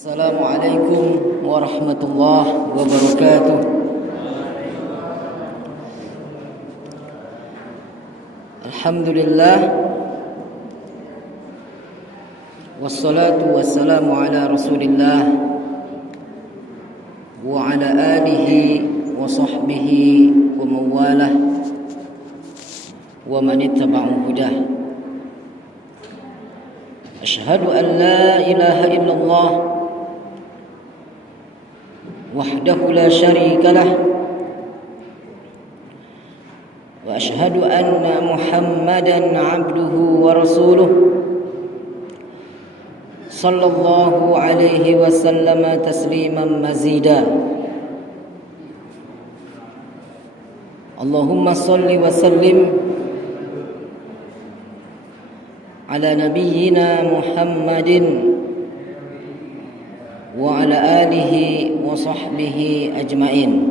Assalamualaikum warahmatullahi wabarakatuh. Alhamdulillah, wassalatu wassalamu ala rasulillah wa ala alihi wa sahbihi wa mawalah wa man ittaba'u hudah. Asyhadu an la ilaha illallah wahdahu la syarika lah wa asyhadu anna Muhammadan abduhu wa rasuluh sallallahu alaihi wasallam tasliman mazida. Allahumma salli wa sallim ala nabiyyina Muhammadin wa ala alihi wa sahbihi ajma'in.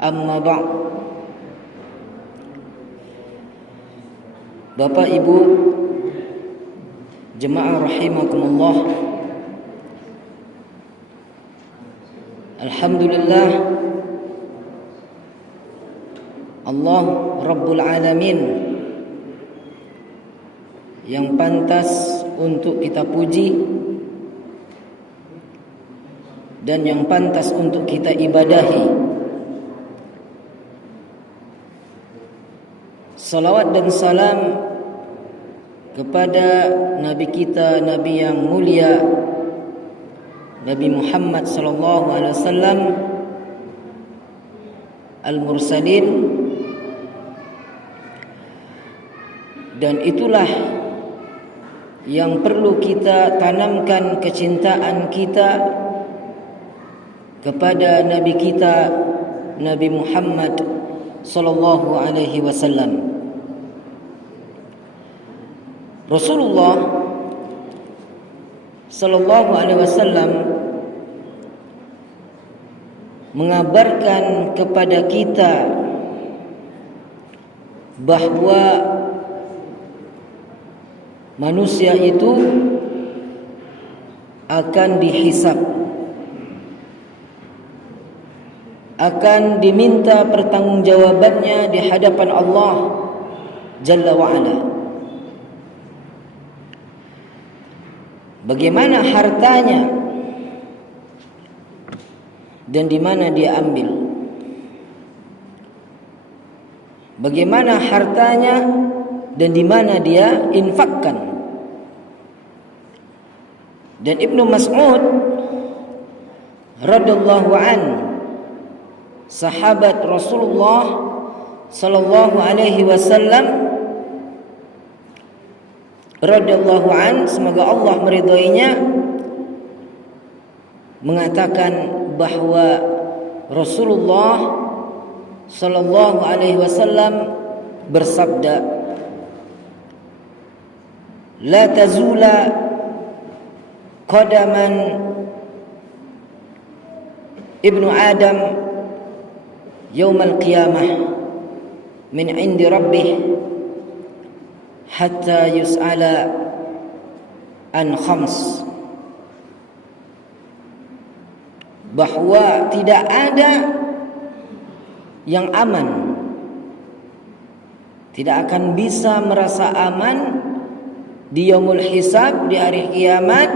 Amma ba'd. Bapak Ibu jemaah rahimakumullah, alhamdulillah, Allah Rabbul Alamin yang pantas untuk kita puji dan yang pantas untuk kita ibadahi. Salawat dan salam kepada Nabi kita, Nabi yang mulia, Nabi Muhammad sallallahu alaihi wasallam al-mursalin. Dan itulah yang perlu kita tanamkan kecintaan kita kepada Nabi kita, Nabi Muhammad sallallahu alaihi wasallam. Rasulullah sallallahu alaihi wasallam mengabarkan kepada kita bahwa manusia itu akan dihisab, akan diminta pertanggungjawabannya di hadapan Allah Jalla wa'ala. Bagaimana hartanya dan di mana dia ambil? Bagaimana hartanya dan di mana dia infakkan? Dan Ibnu Mas'ud radhiyallahu an, sahabat Rasulullah sallallahu alaihi wasallam radhiyallahu an, semoga Allah meridhoinya, mengatakan bahwa Rasulullah sallallahu alaihi wasallam bersabda, la tazula qadaman ibnu Adam yaumal qiyamah min indi rabbih hatta yus'ala an khams. Bahwa tidak ada yang aman, tidak akan bisa merasa aman di yaumul hisab, di hari kiamat,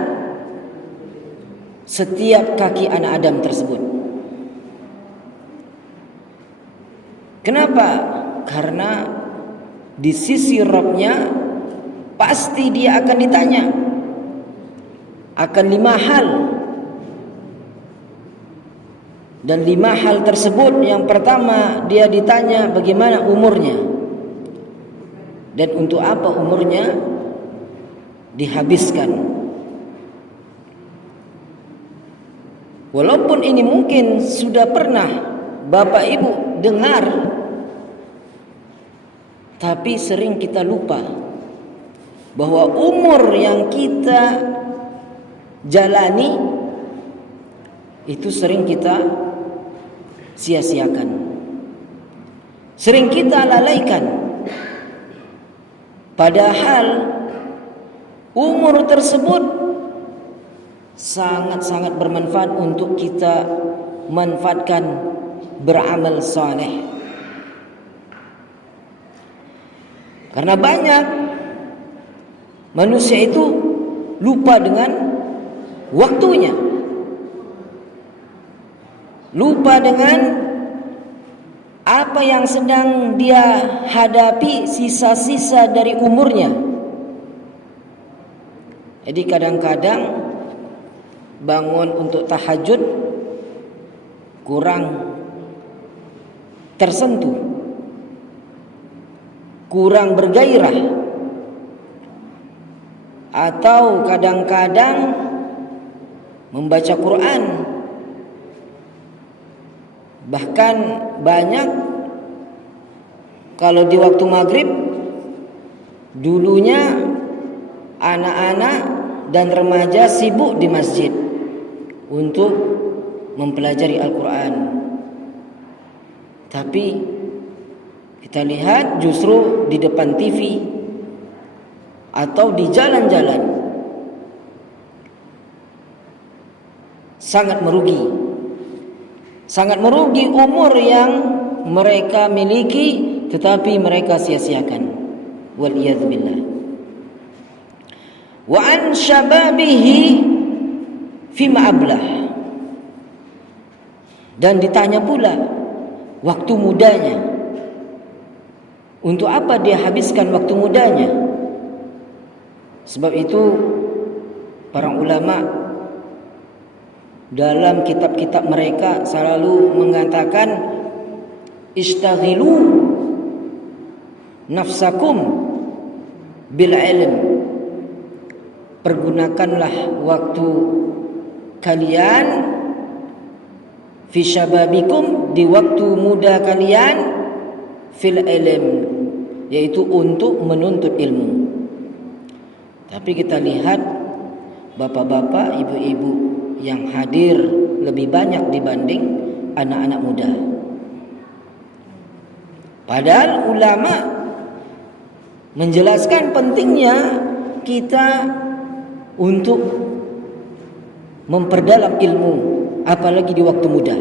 setiap kaki anak Adam tersebut. Kenapa? Karena di sisi Rabb-nya pasti dia akan ditanya akan 5 hal. Dan 5 hal tersebut, yang pertama dia ditanya bagaimana umurnya dan untuk apa umurnya dihabiskan. Walaupun ini mungkin sudah pernah Bapak Ibu dengar, tapi sering kita lupa bahwa umur yang kita jalani itu sering kita sia-siakan, sering kita lalaikan. Padahal umur tersebut sangat-sangat bermanfaat untuk kita manfaatkan beramal saleh. Karena banyak manusia itu lupa dengan waktunya, lupa dengan apa yang sedang dia hadapi, sisa-sisa dari umurnya. Jadi kadang-kadang bangun untuk tahajud kurang tersentuh, kurang bergairah, atau kadang-kadang membaca Quran. Bahkan banyak kalau di waktu maghrib, dulunya anak-anak dan remaja sibuk di masjid untuk mempelajari Al-Quran. Tapi kita lihat justru di depan TV atau di jalan-jalan, sangat merugi. Sangat merugi umur yang mereka miliki tetapi mereka sia-siakan. Waliyadzubillah. Wa an syababihi fima ablah. Dan ditanya pula waktu mudanya, untuk apa dia habiskan waktu mudanya? Sebab itu para ulama dalam kitab-kitab mereka selalu mengatakan, istaghilu nafsakum bil ilm. Pergunakanlah waktu kalian fi syababikum, di waktu muda kalian, fil ilm, yaitu untuk menuntut ilmu. Tapi kita lihat bapak-bapak, ibu-ibu yang hadir lebih banyak dibanding anak-anak muda. Padahal ulama menjelaskan pentingnya kita untuk memperdalam ilmu, apalagi di waktu muda.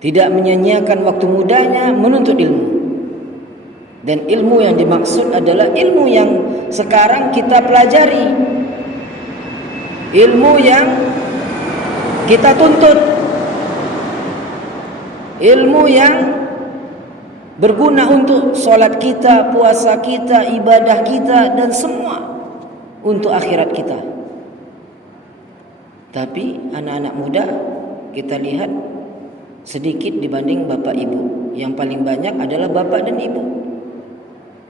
Tidak menyia-nyiakan waktu mudanya menuntut ilmu. Dan ilmu yang dimaksud adalah ilmu yang sekarang kita pelajari, ilmu yang kita tuntut, ilmu yang berguna untuk sholat kita, puasa kita, ibadah kita, dan semua untuk akhirat kita. Tapi anak-anak muda kita lihat sedikit dibanding bapak ibu. Yang paling banyak adalah bapak dan ibu.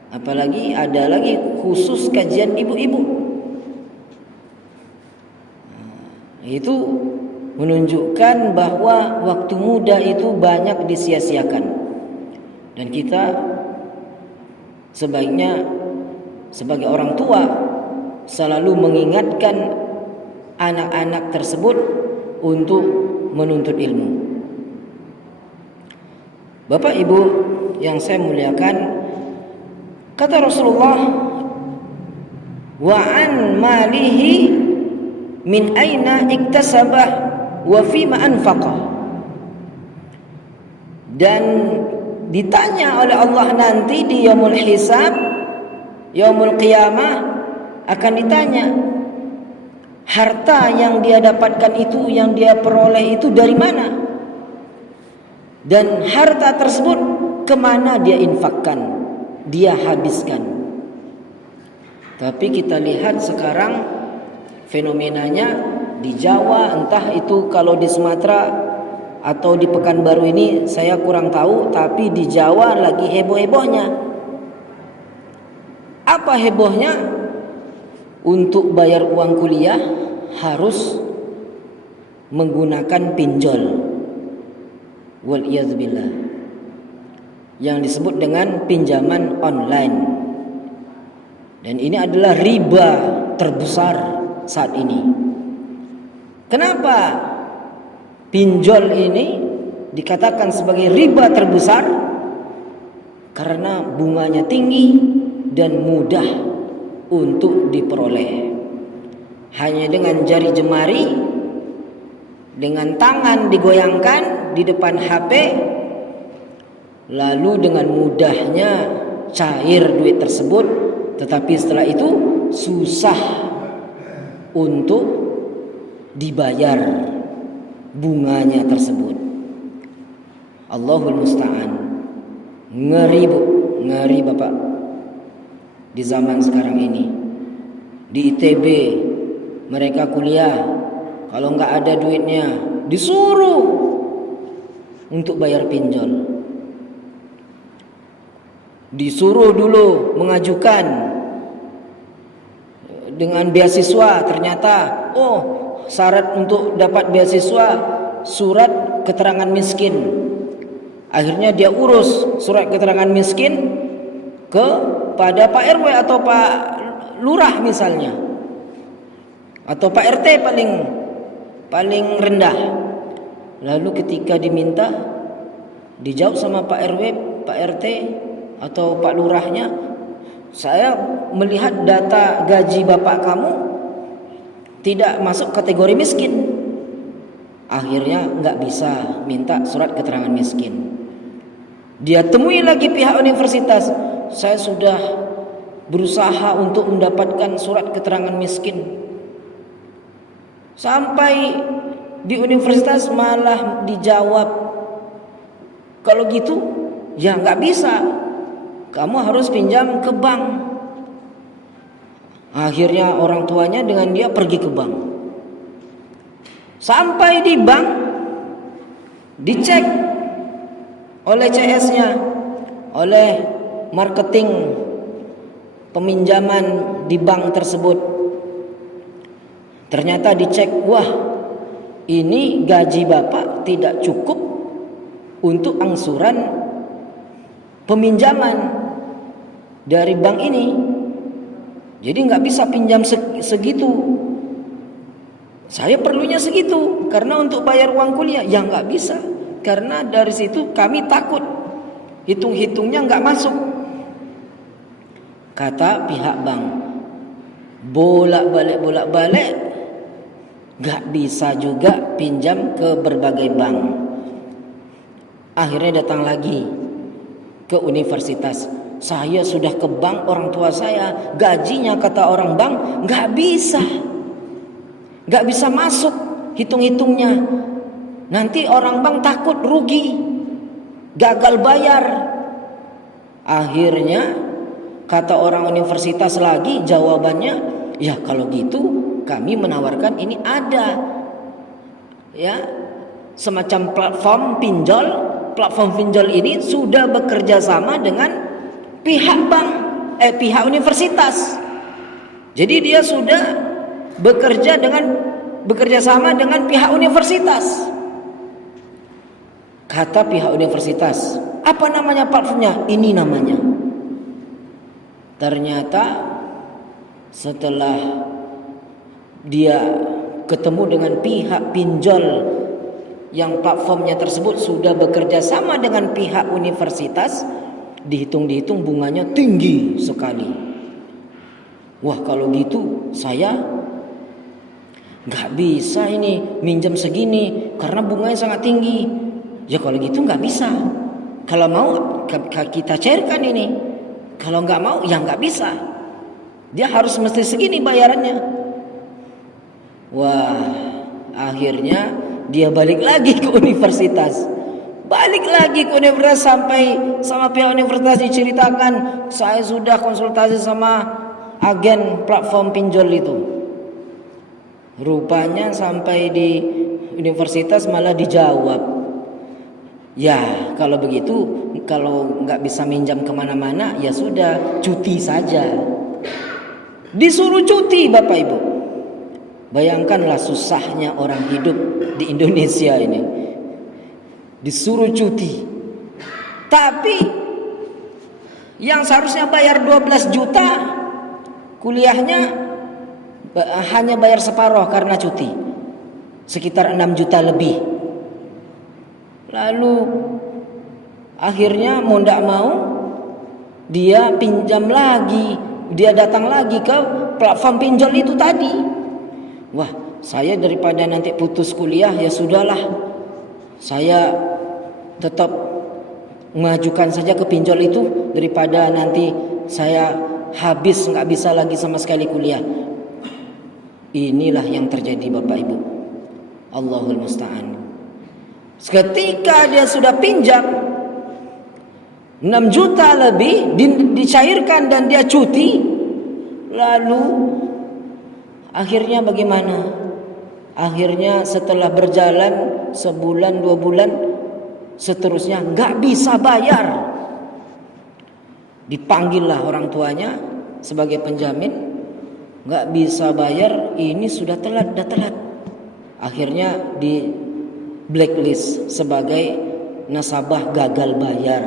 Apalagi ada lagi khusus kajian ibu-ibu. Itu menunjukkan bahwa waktu muda itu banyak disia-siakan. Dan kita sebaiknya sebagai orang tua selalu mengingatkan anak-anak tersebut untuk menuntut ilmu. Bapak Ibu yang saya muliakan, kata Rasulullah, wa an malihi min aina iktasabah wa fima anfaqah. Dan ditanya oleh Allah nanti di yaumul hisab, yaumul qiyamah, akan ditanya harta yang dia dapatkan itu, yang dia peroleh itu dari mana, dan harta tersebut kemana dia infakkan, dia habiskan. Tapi kita lihat sekarang fenomenanya di Jawa, entah itu kalau di Sumatera atau di Pekanbaru ini saya kurang tahu, tapi di Jawa lagi heboh-hebohnya. Apa hebohnya? Untuk bayar uang kuliah harus menggunakan pinjol. Waliyadzubillah. Yang disebut dengan pinjaman online. Dan ini adalah riba terbesar saat ini. Kenapa pinjol ini dikatakan sebagai riba terbesar? Karena bunganya tinggi dan mudah untuk diperoleh. Hanya dengan jari jemari, dengan tangan digoyangkan di depan HP, lalu dengan mudahnya cair duit tersebut, tetapi setelah itu susah untuk dibayar bunganya tersebut. Allahul musta'an. Ngeri Bu, ngeri Bapak. Di zaman sekarang ini di ITB mereka kuliah, kalau nggak ada duitnya disuruh untuk bayar pinjol. Disuruh dulu mengajukan dengan beasiswa, ternyata syarat untuk dapat beasiswa surat keterangan miskin. Akhirnya dia urus surat keterangan miskin kepada Pak RW atau Pak Lurah misalnya, atau Pak RT paling rendah. Lalu ketika diminta, dijawab sama Pak RW, Pak RT atau Pak Lurahnya, saya melihat data gaji bapak kamu tidak masuk kategori miskin. Akhirnya nggak bisa minta surat keterangan miskin. Dia temui lagi pihak universitas, saya sudah berusaha untuk mendapatkan surat keterangan miskin. Sampai di universitas malah dijawab, kalau gitu ya nggak bisa, kamu harus pinjam ke bank. Akhirnya orang tuanya dengan dia pergi ke bank. Sampai di bank, dicek oleh CS-nya, oleh marketing peminjaman di bank tersebut. Ternyata dicek, wah ini gaji bapak tidak cukup untuk angsuran peminjaman dari bank ini, jadi nggak bisa pinjam segitu. Saya perlunya segitu karena untuk bayar uang kuliah. Ya nggak bisa, karena dari situ kami takut hitung-hitungnya nggak masuk. Kata pihak bank, bolak-balik nggak bisa juga pinjam ke berbagai bank. Akhirnya datang lagi ke universitas. Saya sudah ke bank, orang tua saya gajinya, kata orang bank, nggak bisa masuk hitung-hitungnya. Nanti orang bank takut rugi, gagal bayar. Akhirnya kata orang universitas lagi, jawabannya, ya kalau gitu kami menawarkan ini ada ya semacam platform pinjol. Platform pinjol ini sudah bekerja sama dengan pihak bank, pihak universitas. Jadi dia sudah bekerja sama dengan pihak universitas. Kata pihak universitas, apa namanya platformnya? Ini namanya. Ternyata setelah dia ketemu dengan pihak pinjol yang platformnya tersebut sudah bekerja sama dengan pihak universitas, dihitung bunganya tinggi sekali. Wah kalau gitu saya nggak bisa ini minjam segini karena bunganya sangat tinggi. Ya kalau gitu nggak bisa. Kalau mau kita cairkan ini. Kalau nggak mau ya nggak bisa. Dia harus mesti segini bayarannya. Wah akhirnya dia balik lagi ke universitas. Sampai sama pihak universitas diceritakan, saya sudah konsultasi sama agen platform pinjol itu. Rupanya sampai di universitas malah dijawab, ya kalau begitu, kalau nggak bisa minjam kemana-mana, ya sudah cuti saja. Disuruh cuti Bapak Ibu. Bayangkanlah susahnya orang hidup di Indonesia ini. Disuruh cuti. Tapi yang seharusnya bayar 12 juta, kuliahnya hanya bayar separuh karena cuti. Sekitar 6 juta lebih. Lalu akhirnya mau tidak mau dia pinjam lagi dia datang lagi ke platform pinjol itu tadi. Wah, saya daripada nanti putus kuliah, ya sudahlah, saya tetap mengajukan saja ke pinjol itu daripada nanti saya habis nggak bisa lagi sama sekali kuliah. Inilah yang terjadi Bapak Ibu. Allahul musta'an. Ketika dia sudah pinjam 6 juta lebih dicairkan dan dia cuti, lalu akhirnya bagaimana? Akhirnya setelah berjalan sebulan 2 bulan seterusnya nggak bisa bayar. Dipanggillah orang tuanya sebagai penjamin, nggak bisa bayar, ini sudah telat. Akhirnya di blacklist sebagai nasabah gagal bayar,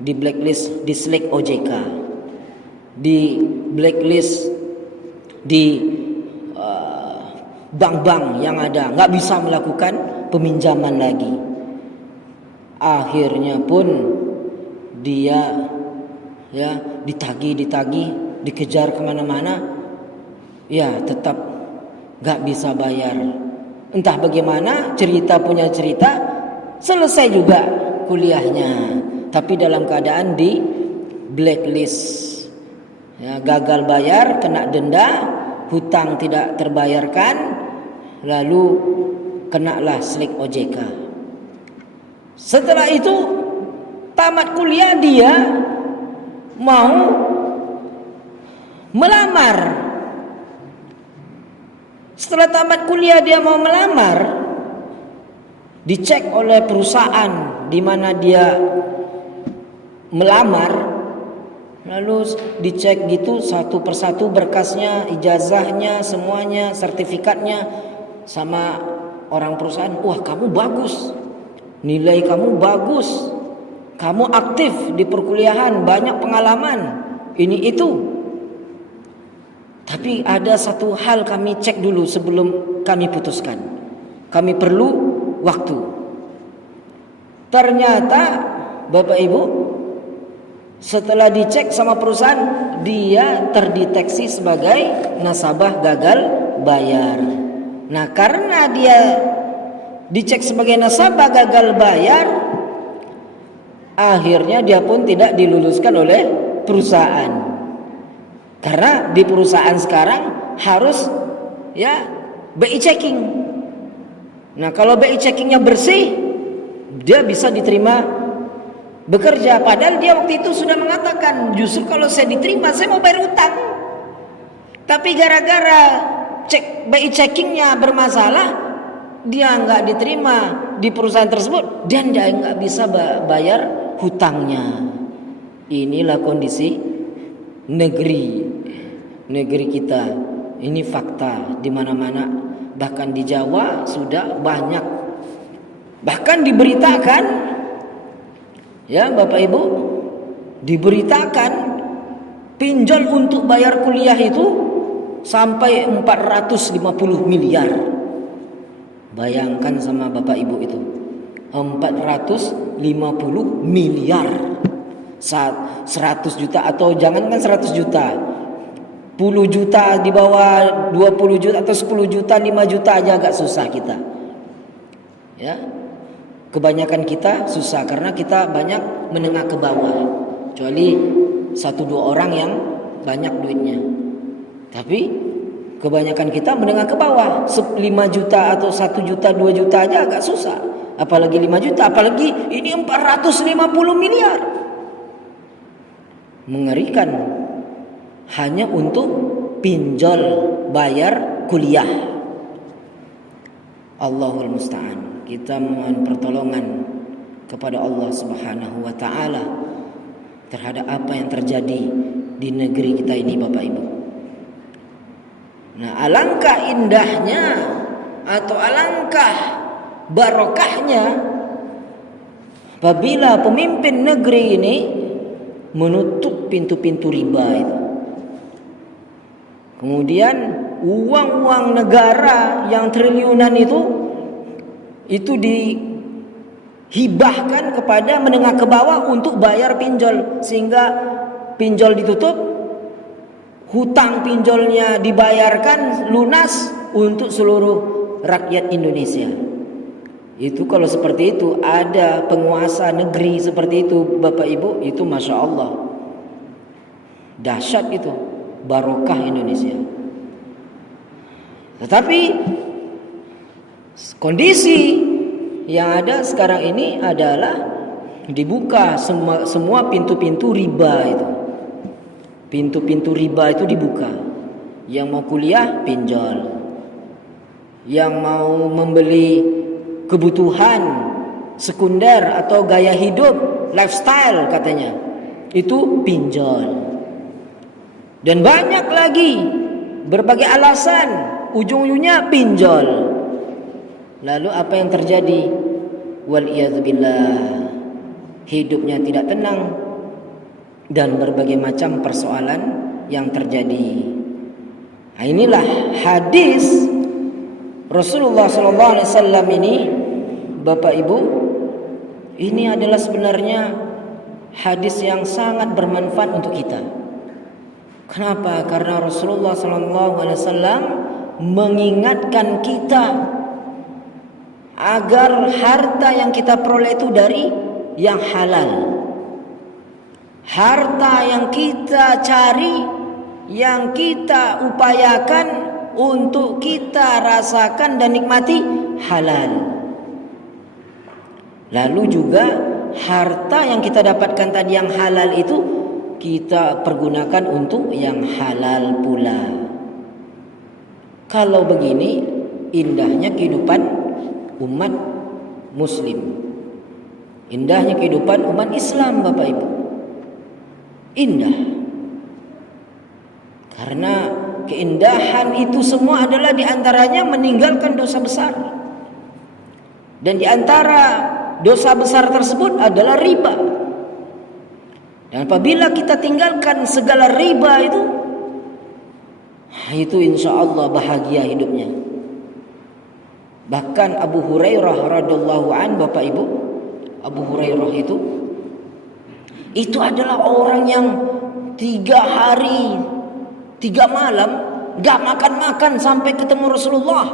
di blacklist di SLEK OJK, di blacklist di bank-bank yang ada, nggak bisa melakukan peminjaman lagi. Akhirnya pun dia ya ditagih, dikejar kemana-mana, ya tetap nggak bisa bayar. Entah bagaimana, punya cerita, selesai juga kuliahnya, tapi dalam keadaan di blacklist, ya, gagal bayar, kena denda, hutang tidak terbayarkan, lalu kenalah SLEK OJK. Setelah itu tamat kuliah, dia mau melamar. Setelah tamat kuliah dia mau melamar, dicek oleh perusahaan di mana dia melamar, lalu dicek gitu satu persatu berkasnya, ijazahnya, semuanya, sertifikatnya, sama orang perusahaan. Wah, kamu bagus, nilai kamu bagus, kamu aktif di perkuliahan, banyak pengalaman, ini itu. Tapi ada satu hal kami cek dulu sebelum kami putuskan. Kami perlu waktu. Ternyata Bapak Ibu, setelah dicek sama perusahaan, dia terdeteksi sebagai nasabah gagal bayar. Nah, karena dia dicek sebagai nasabah gagal bayar, akhirnya dia pun tidak diluluskan oleh perusahaan. Karena di perusahaan sekarang harus ya BI checking. Nah, kalau BI checkingnya bersih, dia bisa diterima bekerja. Padahal dia waktu itu sudah mengatakan, justru kalau saya diterima, saya mau bayar utang. Tapi gara-gara BI checkingnya bermasalah, dia nggak diterima di perusahaan tersebut dan dia nggak bisa bayar hutangnya. Inilah kondisi negeri kita. Ini fakta di mana-mana, bahkan di Jawa sudah banyak. Bahkan diberitakan, ya Bapak Ibu, diberitakan pinjol untuk bayar kuliah itu sampai 450 miliar. Bayangkan sama Bapak Ibu itu, 450 miliar. 100 juta atau jangankan 100 juta, 10 juta di bawah 20 juta atau 10 juta, 5 juta aja agak susah kita. Ya. Kebanyakan kita susah karena kita banyak menengah ke bawah. Kecuali 1-2 orang yang banyak duitnya. Tapi kebanyakan kita menengah ke bawah. 5 juta atau 1 juta, 2 juta aja agak susah. Apalagi 5 juta, apalagi ini 450 miliar. Mengerikan. Hanya untuk pinjol bayar kuliah. Allahul musta'an. Kita mohon pertolongan kepada Allah Subhanahu wa taala terhadap apa yang terjadi di negeri kita ini, Bapak Ibu. Nah, alangkah indahnya atau alangkah barokahnya apabila pemimpin negeri ini menutup pintu-pintu riba itu. Kemudian uang-uang negara yang triliunan itu dihibahkan kepada menengah ke bawah untuk bayar pinjol, sehingga pinjol ditutup, hutang pinjolnya dibayarkan lunas untuk seluruh rakyat Indonesia. Itu kalau seperti itu, ada penguasa negeri seperti itu Bapak Ibu, itu Masya Allah, dahsyat itu, barokah Indonesia. Tetapi kondisi yang ada sekarang ini adalah dibuka semua pintu-pintu riba itu. Pintu-pintu riba itu dibuka. Yang mau kuliah pinjol, yang mau membeli kebutuhan sekunder atau gaya hidup, lifestyle katanya, itu pinjol. Dan banyak lagi berbagai alasan, ujung-ujungnya pinjol. Lalu apa yang terjadi? Waliyadzubillah, hidupnya tidak tenang dan berbagai macam persoalan yang terjadi. Nah, inilah hadis Rasulullah SAW ini, Bapak Ibu, ini adalah sebenarnya hadis yang sangat bermanfaat untuk kita. Kenapa? Karena Rasulullah SAW mengingatkan kita agar harta yang kita peroleh itu dari yang halal. Harta yang kita cari, yang kita upayakan untuk kita rasakan dan nikmati halal. Lalu juga harta yang kita dapatkan tadi yang halal itu kita pergunakan untuk yang halal pula. Kalau begini indahnya kehidupan umat muslim, indahnya kehidupan umat Islam Bapak Ibu. Indah. Karena keindahan itu semua adalah diantaranya meninggalkan dosa besar. Dan diantara dosa besar tersebut adalah riba. Dan apabila kita tinggalkan segala riba itu insya Allah bahagia hidupnya. Bahkan Abu Hurairah radhiyallahu an, Bapak Ibu, Abu Hurairah itu adalah orang yang 3 hari 3 malam gak makan-makan sampai ketemu Rasulullah.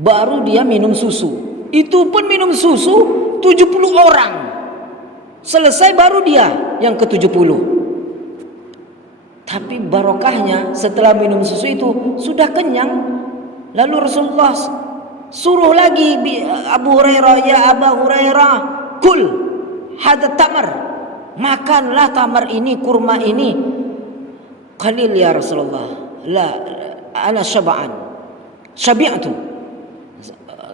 Baru dia minum susu. Itu pun minum susu 70 orang. Selesai baru dia yang ke-70. Tapi barokahnya setelah minum susu itu sudah kenyang. Lalu Rasulullah suruh lagi Abu Hurairah, ya Abu Hurairah, kul hadza tamar. Makanlah tamar ini, kurma ini. Qalil ya Rasulullah. La ana syab'an. Syabi'tu.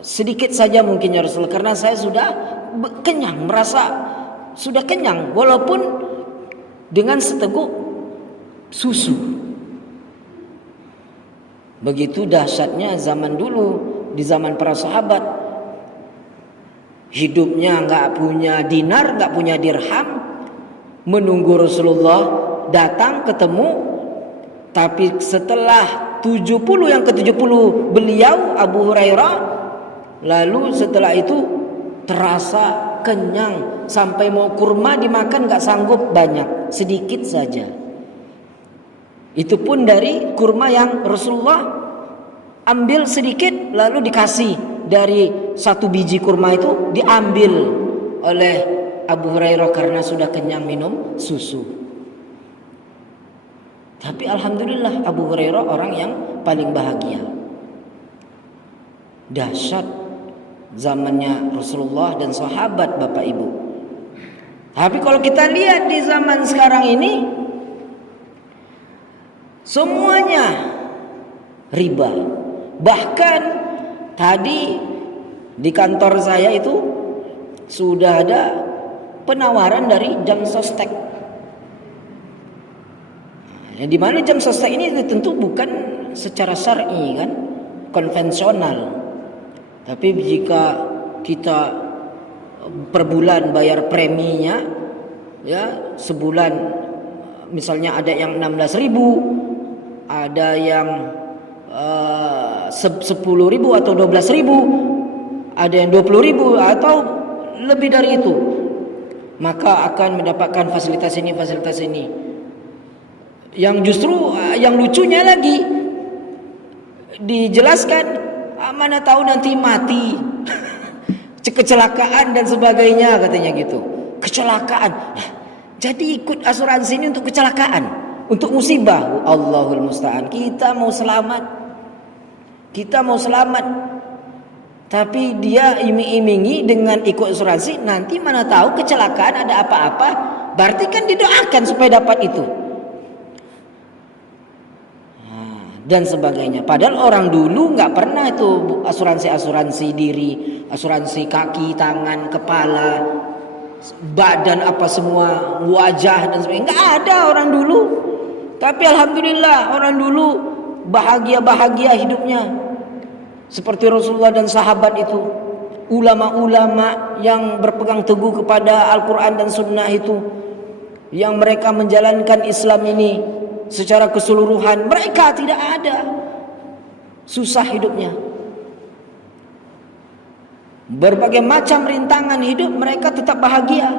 Sedikit saja mungkin ya Rasulullah, karena saya sudah kenyang, merasa sudah kenyang walaupun dengan seteguk susu. Begitu dahsyatnya zaman dulu, di zaman para sahabat. Hidupnya enggak punya dinar, enggak punya dirham, menunggu Rasulullah datang ketemu. Tapi setelah 70 yang ke-70 beliau Abu Hurairah, lalu setelah itu terasa kenyang sampai mau kurma dimakan gak sanggup banyak, sedikit saja. Itu pun dari kurma yang Rasulullah ambil sedikit lalu dikasih. Dari 1 biji kurma itu diambil oleh Abu Hurairah karena sudah kenyang minum susu. Tapi alhamdulillah Abu Hurairah orang yang paling bahagia. Dahsyat zamannya Rasulullah dan sahabat Bapak Ibu. Tapi kalau kita lihat di zaman sekarang ini, semuanya riba. Bahkan tadi di kantor saya itu sudah ada penawaran dari jam sostek. Di mana jam sostek ini tentu bukan secara syar'i kan, konvensional. Tapi jika kita per bulan bayar preminya, ya sebulan misalnya ada yang 16.000, ada yang 10.000 atau 12.000, ada yang 20.000 atau lebih dari itu, maka akan mendapatkan fasilitas ini, fasilitas ini. Yang justru yang lucunya lagi dijelaskan, mana tahu nanti mati, kecelakaan dan sebagainya katanya gitu. Kecelakaan. Jadi ikut asuransi ini untuk kecelakaan, untuk musibah. Allahul musta'an. Kita mau selamat. Tapi dia iming-imingi dengan ikut asuransi, nanti mana tahu kecelakaan ada apa-apa, berarti kan didoakan supaya dapat itu. Dan sebagainya. Padahal orang dulu nggak pernah itu asuransi diri, asuransi kaki, tangan, kepala, badan apa semua, wajah dan sebagainya. Nggak ada orang dulu. Tapi alhamdulillah orang dulu bahagia hidupnya. Seperti Rasulullah dan sahabat itu, ulama-ulama yang berpegang teguh kepada Al-Quran dan Sunnah itu, yang mereka menjalankan Islam ini secara keseluruhan, mereka tidak ada susah hidupnya. Berbagai macam rintangan hidup mereka tetap bahagia.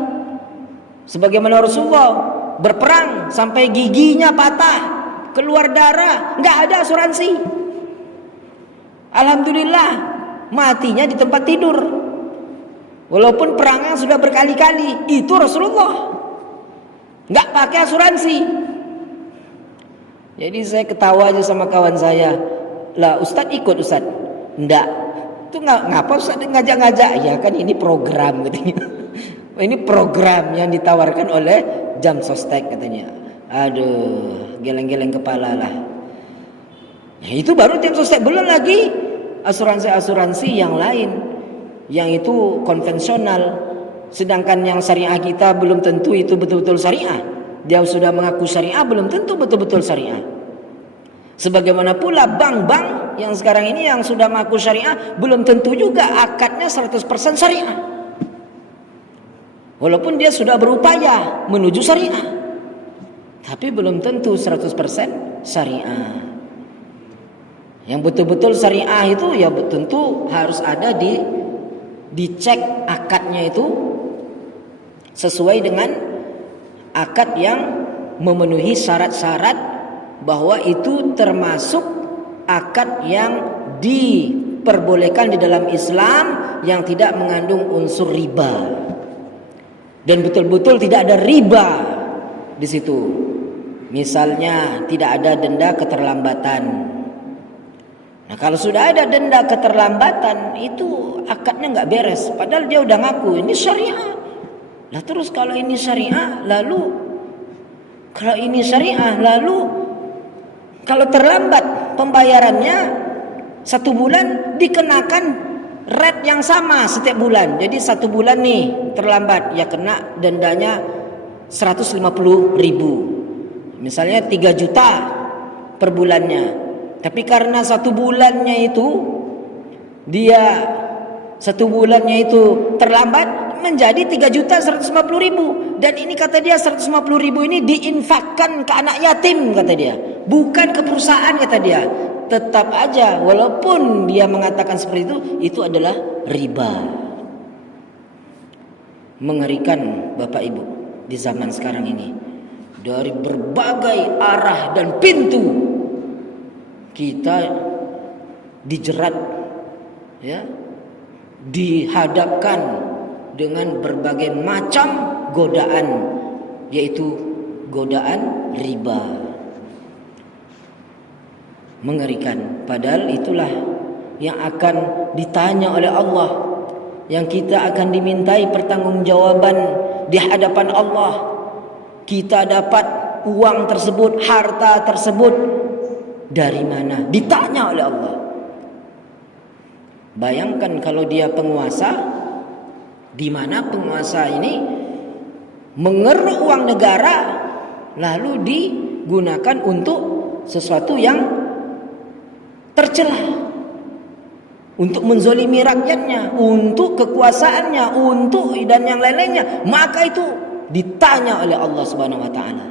Sebagaimana Rasulullah berperang sampai giginya patah, keluar darah, nggak ada asuransi. Alhamdulillah matinya di tempat tidur. Walaupun perangnya sudah berkali-kali, itu Rasulullah nggak pakai asuransi. Jadi saya ketawa aja sama kawan saya. Lah Ustadz ikut Ustadz? Enggak. Itu ngapa Ustadz ngajak-ngajak? Ya kan ini program katanya. Ini program yang ditawarkan oleh Jam Sostek katanya. Aduh, geleng-geleng kepala lah. Nah, itu baru Jam Sostek, belum lagi asuransi-asuransi yang lain, yang itu konvensional. Sedangkan yang syariah kita belum tentu itu betul-betul syariah. Dia sudah mengaku syariah, belum tentu betul-betul syariah. Sebagaimana pula bank-bank yang sekarang ini yang sudah mengaku syariah, belum tentu juga akadnya 100% syariah. Walaupun dia sudah berupaya menuju syariah, tapi belum tentu 100% syariah. Yang betul-betul syariah itu ya tentu harus ada dicek akadnya itu sesuai dengan akad yang memenuhi syarat-syarat bahwa itu termasuk akad yang diperbolehkan di dalam Islam, yang tidak mengandung unsur riba, dan betul-betul tidak ada riba di situ. Misalnya tidak ada denda keterlambatan. Nah kalau sudah ada denda keterlambatan, itu akadnya nggak beres. Padahal dia udah ngaku ini syariah. Lah terus kalau ini syariah, lalu kalau terlambat pembayarannya 1 bulan dikenakan rate yang sama setiap bulan. Jadi 1 bulan nih terlambat, ya kena dendanya 150.000. Misalnya 3 juta per bulannya. Tapi karena 1 bulannya itu terlambat, menjadi 3.150.000. Dan ini kata dia 150.000 ini diinfakkan ke anak yatim kata dia, bukan ke perusahaan kata dia. Tetap aja walaupun dia mengatakan seperti itu adalah riba. Mengerikan Bapak Ibu di zaman sekarang ini. Dari berbagai arah dan pintu kita dijerat, ya, dihadapkan dengan berbagai macam godaan, yaitu godaan riba. Mengerikan. Padahal itulah yang akan ditanya oleh Allah, yang kita akan dimintai pertanggungjawaban di hadapan Allah. Kita dapat uang tersebut, harta tersebut dari mana? Ditanya oleh Allah. Bayangkan kalau dia penguasa, di mana penguasa ini mengeruk uang negara lalu digunakan untuk sesuatu yang tercela, untuk menzolimi rakyatnya, untuk kekuasaannya, untuk dan yang lain-lainnya, maka itu ditanya oleh Allah Subhanahu wa taala.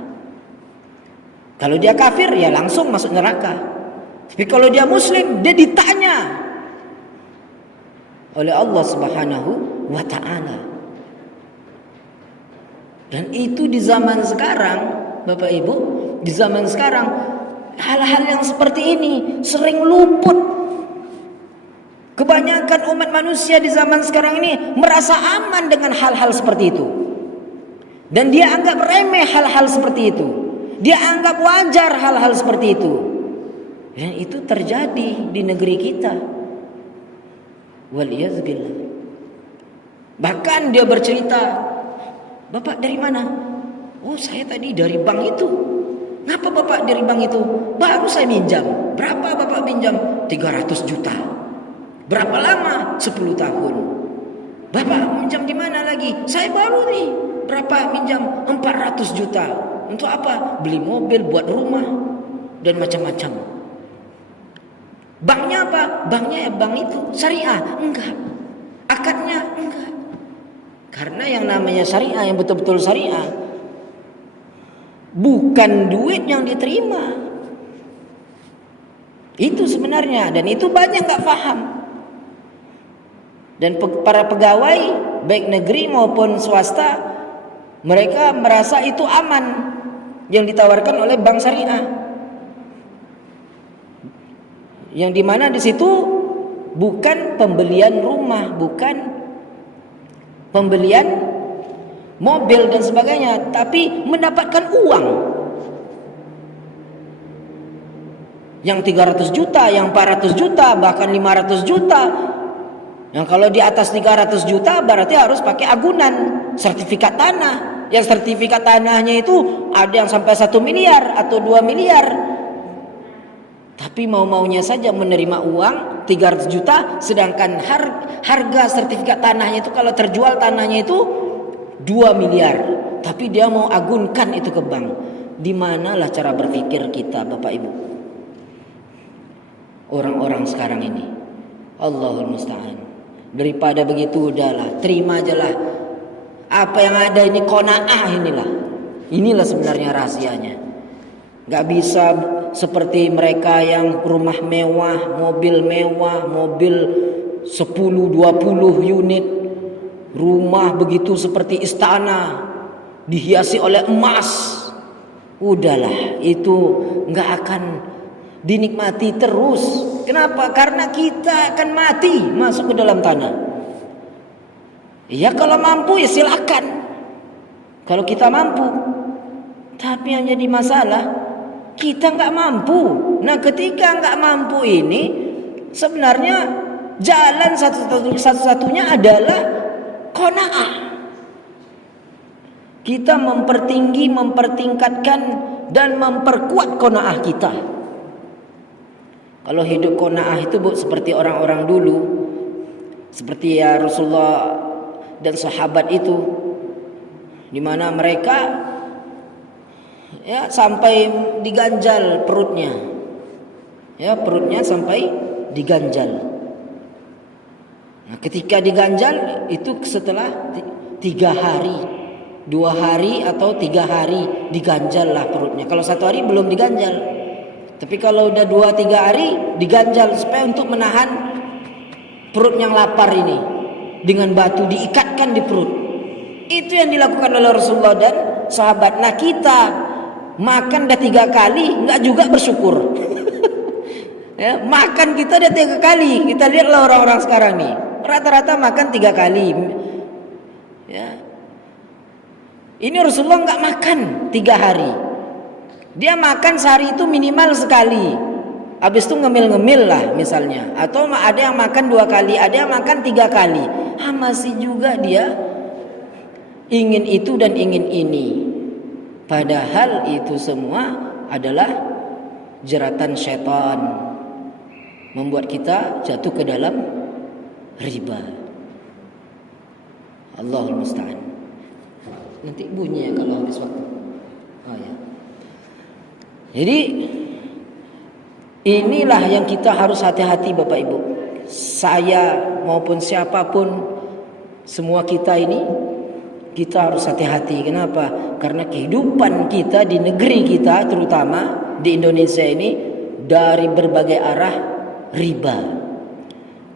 Kalau dia kafir ya langsung masuk neraka. Tapi kalau dia muslim, dia ditanya oleh Allah Subhanahu wa ta'ala. Dan itu di zaman sekarang Bapak Ibu di zaman sekarang hal-hal yang seperti ini sering luput. Kebanyakan umat manusia di zaman sekarang ini merasa aman dengan hal-hal seperti itu. Dan dia anggap remeh hal-hal seperti itu. Dia anggap wajar hal-hal seperti itu. Dan itu terjadi di negeri kita. Waliyazbillah. Bahkan dia bercerita, "Bapak dari mana?" "Oh, saya tadi dari bank itu." "Ngapa Bapak dari bank itu?" "Baru saya minjam." "Berapa Bapak pinjam?" 300 juta. "Berapa lama?" 10 tahun. "Bapak minjam di mana lagi?" "Saya baru nih." "Berapa minjam?" 400 juta. "Untuk apa?" "Beli mobil, buat rumah, dan macam-macam." "Banknya apa?" "Banknya ya bank itu." "Syariah?" "Enggak." "Akadnya?" "Enggak." Karena yang namanya syariah, yang betul-betul syariah, bukan duit yang diterima. Itu sebenarnya, dan itu banyak nggak paham. Dan para pegawai baik negeri maupun swasta, mereka merasa itu aman yang ditawarkan oleh bank syariah, yang dimana di situ bukan pembelian rumah, bukan pembelian mobil dan sebagainya, tapi mendapatkan uang. Yang 300 juta, yang 400 juta, bahkan 500 juta. Yang kalau di atas 300 juta berarti harus pakai agunan, sertifikat tanah. Yang sertifikat tanahnya itu ada yang sampai 1 miliar atau 2 miliar. Tapi mau-maunya saja menerima uang 300 juta, sedangkan harga sertifikat tanahnya itu kalau terjual tanahnya itu 2 miliar. Tapi dia mau agunkan itu ke bank. Di manalah cara berpikir kita, Bapak Ibu? Orang-orang sekarang ini. Allahul musta'an. Daripada begitu udahlah, terima aja lah. Apa yang ada ini qanaah inilah. Inilah sebenarnya rahasianya. Gak bisa seperti mereka yang rumah mewah, mobil 10-20 unit, rumah begitu seperti istana, dihiasi oleh emas. Udahlah, itu gak akan dinikmati terus. Kenapa? Karena kita akan mati masuk ke dalam tanah. Ya kalau mampu ya silakan, kalau kita mampu. Tapi yang jadi masalah, kita nggak mampu. Nah, ketika nggak mampu ini, sebenarnya jalan satu-satunya adalah qanaah. Kita mempertinggi, mempertingkatkan, dan memperkuat qanaah kita. Kalau hidup qanaah itu seperti orang-orang dulu, seperti ya Rasulullah dan sahabat itu, di mana mereka ya sampai diganjal perutnya, ya perutnya sampai diganjal. Nah, ketika diganjal itu setelah 3 hari, 2 hari atau 3 hari diganjal lah perutnya. Kalau 1 hari belum diganjal, tapi kalau udah 2-3 hari diganjal supaya untuk menahan perut yang lapar ini dengan batu diikatkan di perut. Itu yang dilakukan oleh Rasulullah dan sahabat. Nah, kita makan dah 3 kali nggak juga bersyukur. Ya, makan kita dah 3 kali. Kita lihatlah orang-orang sekarang nih, rata-rata makan 3 kali. Ya. Ini Rasulullah nggak makan 3 hari. Dia makan sehari itu minimal sekali. Habis itu ngemil-ngemil lah misalnya. Atau ada yang makan 2 kali, ada yang makan 3 kali. Masih juga dia ingin itu dan ingin ini. Padahal itu semua adalah jeratan syaitan, membuat kita jatuh ke dalam riba. Allahul musta'an. Nanti bunyi ya kalau habis waktu. Oh ya. Jadi inilah yang kita harus hati-hati, Bapak Ibu. Saya maupun siapapun, semua kita ini, kita harus hati-hati. Kenapa? Karena kehidupan kita di negeri kita, terutama di Indonesia ini, dari berbagai arah riba.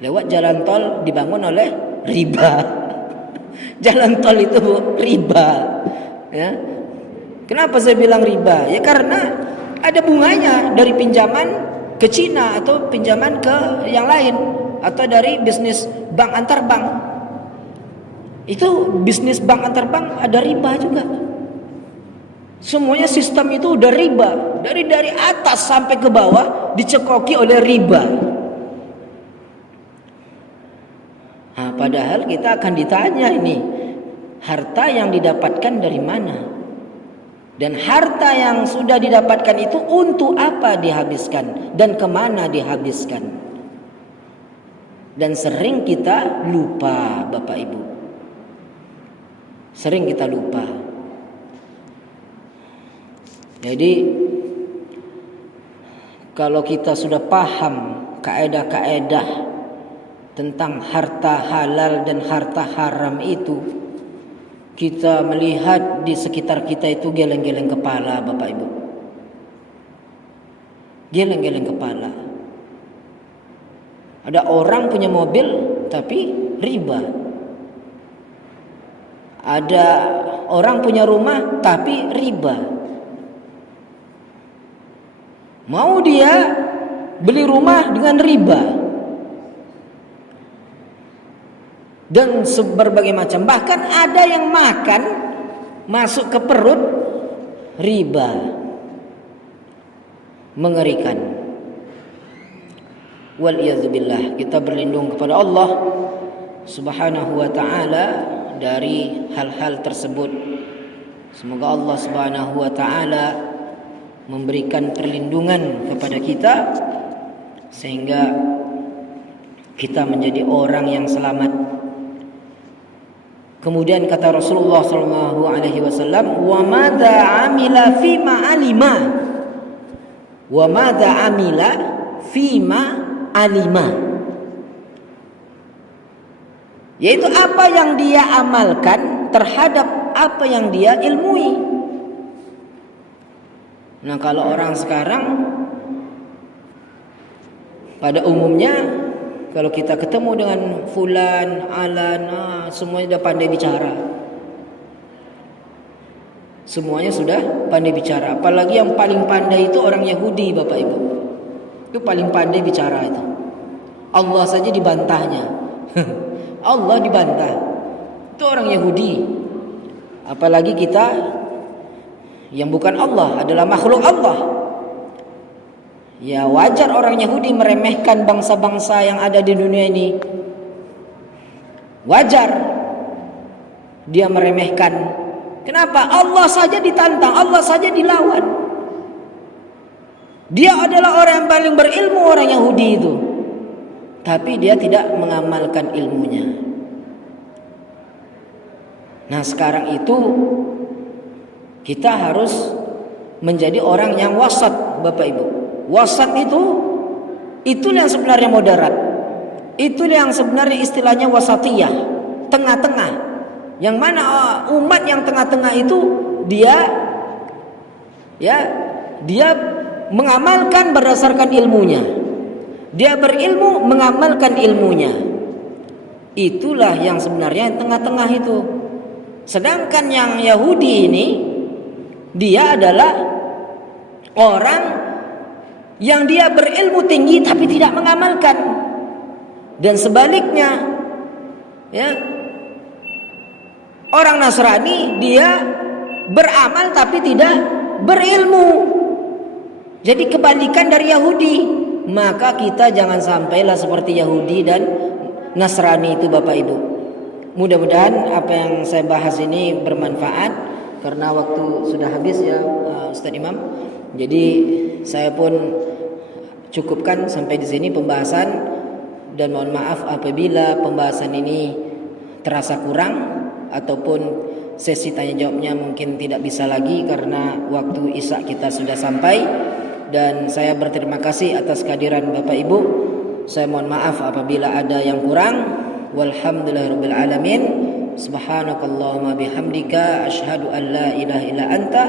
Lewat jalan tol dibangun oleh riba. Jalan tol itu riba, ya. Kenapa saya bilang riba? Ya karena ada bunganya dari pinjaman ke Cina atau pinjaman ke yang lain, atau dari bisnis bank antar bank. Itu bisnis bank antar bank ada riba juga. Semuanya sistem itu udah riba, dari atas sampai ke bawah dicekoki oleh riba. Nah, padahal kita akan ditanya ini, harta yang didapatkan dari mana? Dan harta yang sudah didapatkan itu untuk apa dihabiskan dan kemana dihabiskan? Dan sering kita lupa, Bapak Ibu. Sering kita lupa. Jadi kalau kita sudah paham kaedah-kaedah tentang harta halal dan harta haram itu, kita melihat di sekitar kita itu geleng-geleng kepala, Bapak Ibu. Geleng-geleng kepala. Ada orang punya mobil tapi riba. Ada orang punya rumah tapi riba. Mau dia beli rumah dengan riba. Dan berbagai macam. Bahkan ada yang makan masuk ke perut riba. Mengerikan. Waliyadzubillah. Kita berlindung kepada Allah Subhanahu wa ta'ala dari hal-hal tersebut. Semoga Allah Subhanahu wa ta'ala memberikan perlindungan kepada kita sehingga kita menjadi orang yang selamat. Kemudian kata Rasulullah sallallahu alaihi wasallam, "Wa madza amila fima alima." Wa madza amila fima alima. Yaitu apa yang dia amalkan terhadap apa yang dia ilmui. Nah, kalau orang sekarang pada umumnya kalau kita ketemu dengan fulan, alan, semuanya sudah pandai bicara. Semuanya sudah pandai bicara. Apalagi yang paling pandai itu orang Yahudi, Bapak Ibu. Itu paling pandai bicara itu. Allah saja dibantahnya. Allah dibantah. Itu orang Yahudi. Apalagi kita yang bukan Allah, adalah makhluk Allah. Ya wajar orang Yahudi meremehkan bangsa-bangsa yang ada di dunia ini. Wajar dia meremehkan. Kenapa? Allah saja ditantang, Allah saja dilawan. Dia adalah orang yang paling berilmu, orang Yahudi itu. Tapi dia tidak mengamalkan ilmunya. Nah, sekarang itu kita harus menjadi orang yang wasat, Bapak Ibu. Wasat itu yang sebenarnya moderat. Itu yang sebenarnya istilahnya wasatiyah, tengah-tengah. Yang mana umat yang tengah-tengah itu dia mengamalkan berdasarkan ilmunya. Dia berilmu mengamalkan ilmunya. Itulah yang sebenarnya yang tengah-tengah itu. Sedangkan yang Yahudi ini, dia adalah orang yang dia berilmu tinggi tapi tidak mengamalkan. Dan sebaliknya, ya, orang Nasrani dia beramal tapi tidak berilmu. Jadi kebalikan dari Yahudi. Maka kita jangan sampailah seperti Yahudi dan Nasrani itu, Bapak Ibu. Mudah-mudahan apa yang saya bahas ini bermanfaat. Karena waktu sudah habis ya, Ustaz Imam. Jadi saya pun cukupkan sampai di sini pembahasan, dan mohon maaf apabila pembahasan ini terasa kurang ataupun sesi tanya jawabnya mungkin tidak bisa lagi karena waktu isya kita sudah sampai. Dan saya berterima kasih atas kehadiran Bapak Ibu. Saya mohon maaf apabila ada yang kurang. Walhamdulillahirabbil alamin. Subhanakallahumma bihamdika asyhadu an la ilaha illa anta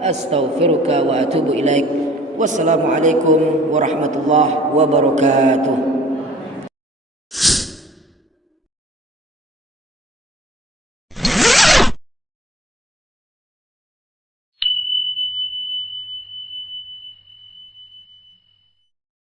astaghfiruka wa atubu ilaik. Wassalamualaikum warahmatullahi wabarakatuh.